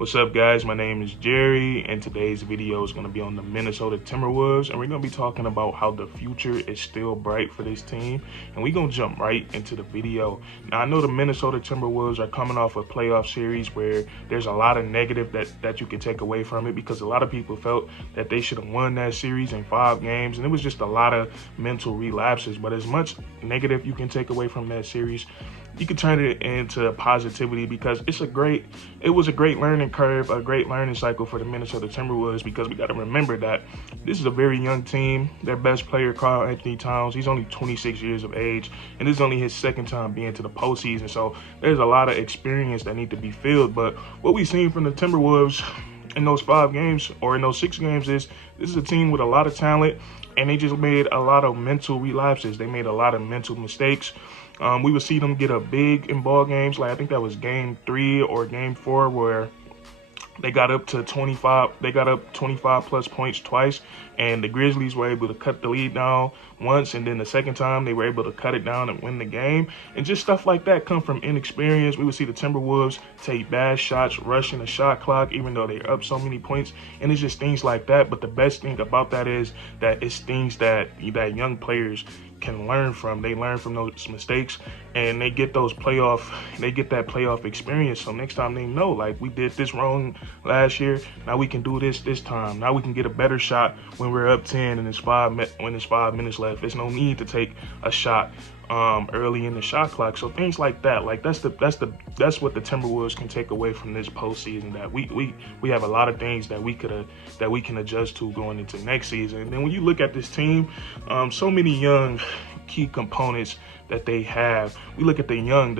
What's up, guys? My name is Jerry, and today's video is going to be on the Minnesota Timberwolves, and we're going to be talking about how the future is still bright for this team, and we're going to jump right into the video. Now, I know the Minnesota Timberwolves are coming off a playoff series where there's a lot of negative that you can take away from it, because a lot of people felt that they should have won that series in 5 games, and it was just a lot of mental relapses. But as much negative you can take away from that series, you can turn it into positivity, because it was a great learning curve, a great learning cycle for the Minnesota Timberwolves, because we got to remember that this is a very young team. Their best player, KarlAnthony Towns, he's only 26 years of age, and this is only his second time being to the postseason. So there's a lot of experience that need to be filled. But what we've seen from the Timberwolves in those 5 games, or in those 6 games, is this is a team with a lot of talent, and they just made a lot of mental relapses. They made a lot of mental mistakes. We would see them get up big in ball games. Like, I think that was game 3 or game 4, where they got up to 25. They got up 25 plus points twice, and the Grizzlies were able to cut the lead down once, and then the second time they were able to cut it down and win the game. And just stuff like that come from inexperience. We would see the Timberwolves take bad shots, rushing the shot clock, even though they're up so many points. And it's just things like that. But the best thing about that is that it's things that young players can learn from. They learn from those mistakes, and they get that playoff experience. So next time they know, like, we did this wrong last year, now we can do this time. Now we can get a better shot when we're up 10 and when there's 5 minutes left. There's no need to take a shot early in the shot clock. So things like that, like that's what the Timberwolves can take away from this postseason. That we have a lot of things that we can adjust to going into next season. And then when you look at this team, so many young key components that they have. We look at the young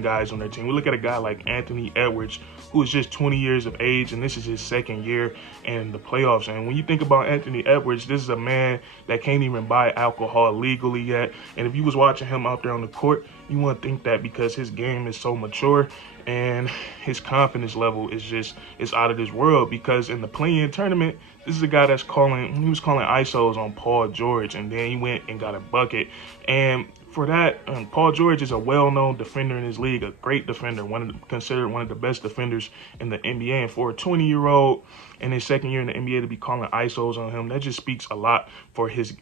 guys on their team. We look at a guy like Anthony Edwards, who is just 20 years of age, and this is his second year in the playoffs. And when you think about Anthony Edwards, this is a man that can't even buy alcohol legally yet. And if you was watching him out there on the court, you wouldn't think that, because his game is so mature and his confidence level is out of this world. Because in the play-in tournament, this is a guy that's calling ISOs on Paul George, and then he went and got a bucket. And for that, Paul George is a well-known defender in his league, a great defender, considered one of the best defenders in the NBA. And for a 20-year-old in his second year in the NBA to be calling ISOs on him, that just speaks a lot for his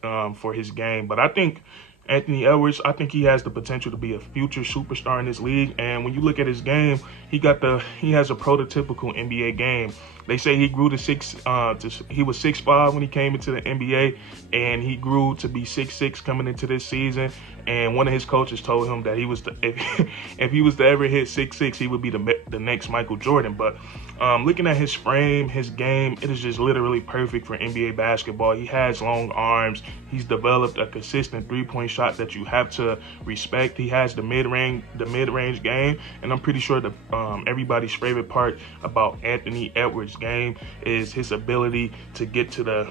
game. But I think Anthony Edwards, I think he has the potential to be a future superstar in this league. And when you look at his game, he has a prototypical NBA game. They say he grew to he was 6'5" when he came into the NBA, and he grew to be 6'6" coming into this season. And one of his coaches told him that if he was to ever hit 6'6", he would be the next Michael Jordan. But looking at his frame, his game, it is just literally perfect for NBA basketball. He has long arms. He's developed a consistent 3-point shot that you have to respect. He has the mid-range game, and I'm pretty sure everybody's favorite part about Anthony Edwards' game is his ability to get to the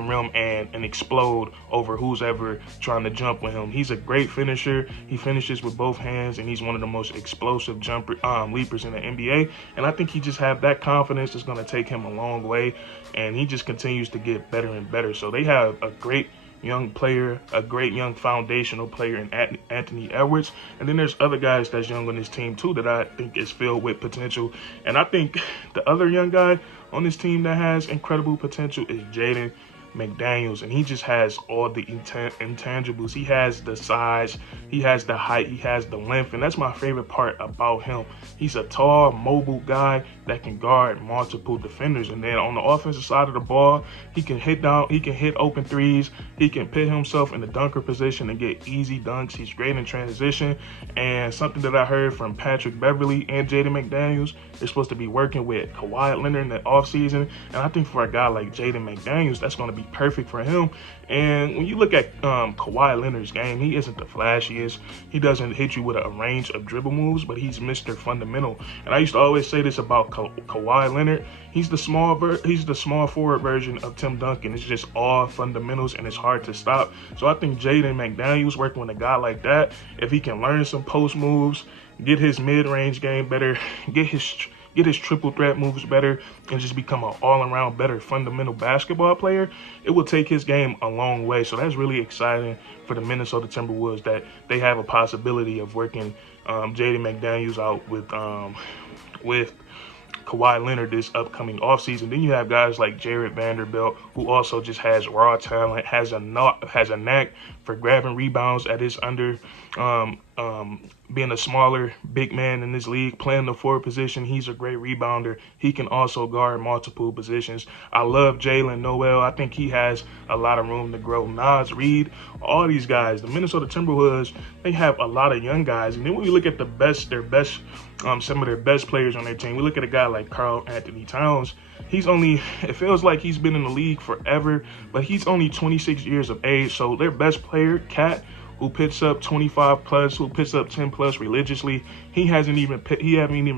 rim and explode over who's ever trying to jump with him. He's a great finisher. He finishes with both hands, and he's one of the most explosive leapers in the NBA. And I think he just have that confidence that's going to take him a long way, and he just continues to get better and better. So they have a great young player, a great young foundational player in Anthony Edwards. And then there's other guys that's young on this team too that I think is filled with potential. And I think the other young guy on this team that has incredible potential is Jaden McDaniels, and he just has all the intangibles. He has the size, he has the height, he has the length, and that's my favorite part about him. He's a tall, mobile guy that can guard multiple defenders. And then on the offensive side of the ball, he can hit open threes, he can put himself in the dunker position and get easy dunks. He's great in transition. And something that I heard from Patrick Beverley and Jaden McDaniels, they're supposed to be working with Kawhi Leonard in the offseason. And I think for a guy like Jaden McDaniels, that's going to be perfect for him. And when you look at Kawhi Leonard's game, he isn't the flashiest. He doesn't hit you with a range of dribble moves, but he's Mr. Fundamental. And I used to always say this about Kawhi Leonard. He's the small forward version of Tim Duncan. It's just all fundamentals, and it's hard to stop. So I think Jaden McDaniels, working with a guy like that, if he can learn some post moves, get his mid-range game better, get his triple threat moves better, and just become an all-around better fundamental basketball player, it will take his game a long way. So that's really exciting for the Minnesota Timberwolves, that they have a possibility of working Jaden McDaniels out with Kawhi Leonard this upcoming offseason. Then you have guys like Jaren Vanderbilt, who also just has raw talent, has a knack for grabbing rebounds at his being a smaller big man in this league, playing the forward position. He's a great rebounder. He can also guard multiple positions. I love Jalen Noel. I think he has a lot of room to grow. Nas Reed, all these guys, the Minnesota Timberwolves, they have a lot of young guys. And then when we look at some of their best players on their team, we look at a guy like KarlAnthony Towns. It feels like he's been in the league forever, but he's only 26 years of age. So their best player, Cat, who puts up 25 plus, who puts up 10 plus religiously, he haven't even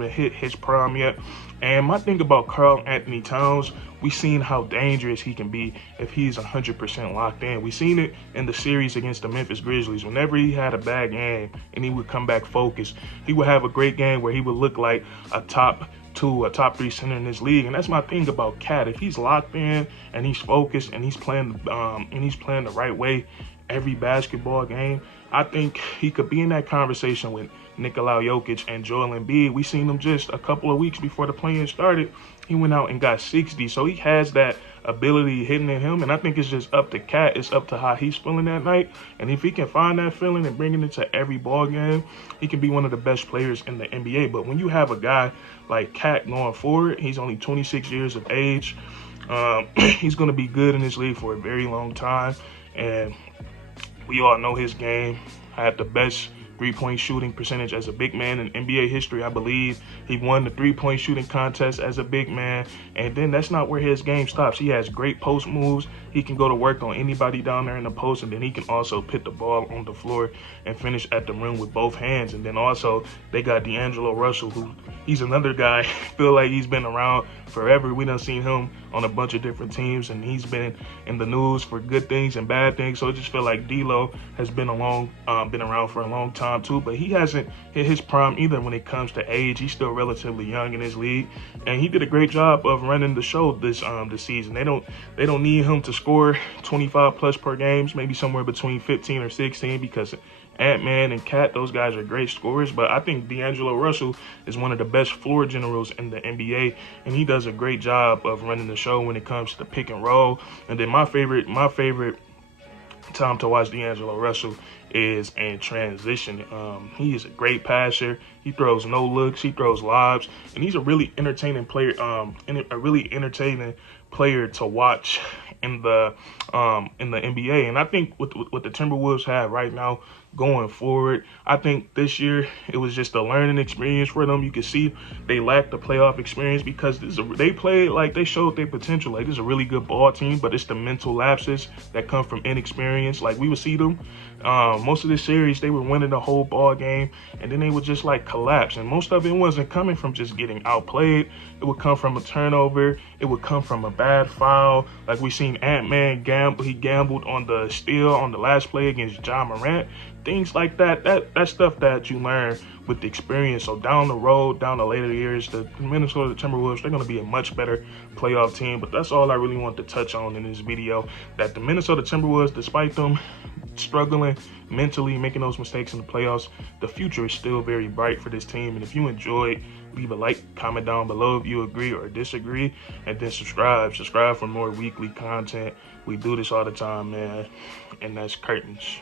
hit his prime yet. And my thing about KarlAnthony Towns, we've seen how dangerous he can be if he's 100% locked in. We've seen it in the series against the Memphis Grizzlies. Whenever he had a bad game and he would come back focused, he would have a great game where he would look like a top 3 center in this league. And that's my thing about Cat. If he's locked in and he's focused and he's playing the right way every basketball game, I think he could be in that conversation with Nikola Jokic and Joel Embiid. We seen him just a couple of weeks before the play-in started. He went out and got 60. So he has that ability hidden in him. And I think it's just up to Cat. It's up to how he's feeling that night. And if he can find that feeling and bring it into every ball game, he can be one of the best players in the NBA. But when you have a guy like Cat going forward, he's only 26 years of age. He's going to be good in this league for a very long time. And we all know his game. I have the best three-point shooting percentage as a big man in NBA history. I believe he won the three-point shooting contest as a big man. And then that's not where his game stops. He has great post moves. He can go to work on anybody down there in the post, and then he can also put the ball on the floor and finish at the rim with both hands. And then also they got DAngelo Russell, who he's another guy. Feel like he's been around forever. We done seen him on a bunch of different teams, and he's been in the news for good things and bad things. So I just feel like D'Lo has been around for a long time too, but he hasn't hit his prime either when it comes to age. He's still relatively young in his league, and he did a great job of running the show this season. They don't need him to score 25 plus per games, maybe somewhere between 15 or 16, because Ant-Man and Cat, those guys are great scorers. But I think DAngelo Russell is one of the best floor generals in the NBA, and he does a great job of running the show when it comes to the pick and roll. And then my favorite time to watch DAngelo Russell is in transition. He is a great passer. He throws no looks, he throws lobs, and he's a really entertaining player. To watch in the NBA. And I think what the Timberwolves have right now going forward, I think this year it was just a learning experience for them. You can see they lacked the playoff experience because they played like they showed their potential. Like, this is a really good ball team, but it's the mental lapses that come from inexperience. Like, we would see them most of this series, they were winning the whole ball game, and then they would just like collapse. And most of it wasn't coming from just getting outplayed. It would come from a turnover. It would come from a bad foul. Like, we seen Ant-Man gamble. He gambled on the steal on the last play against Ja Morant. Things like that. That's stuff that you learn with the experience. So down the road, down the later years, the Minnesota Timberwolves, they're going to be a much better playoff team. But that's all I really want to touch on in this video, that the Minnesota Timberwolves, despite them struggling mentally, making those mistakes in the playoffs, the future is still very bright for this team. And if you enjoyed, leave a like, comment down below if you agree or disagree, and then subscribe for more weekly content. We do this all the time, man. And that's curtains.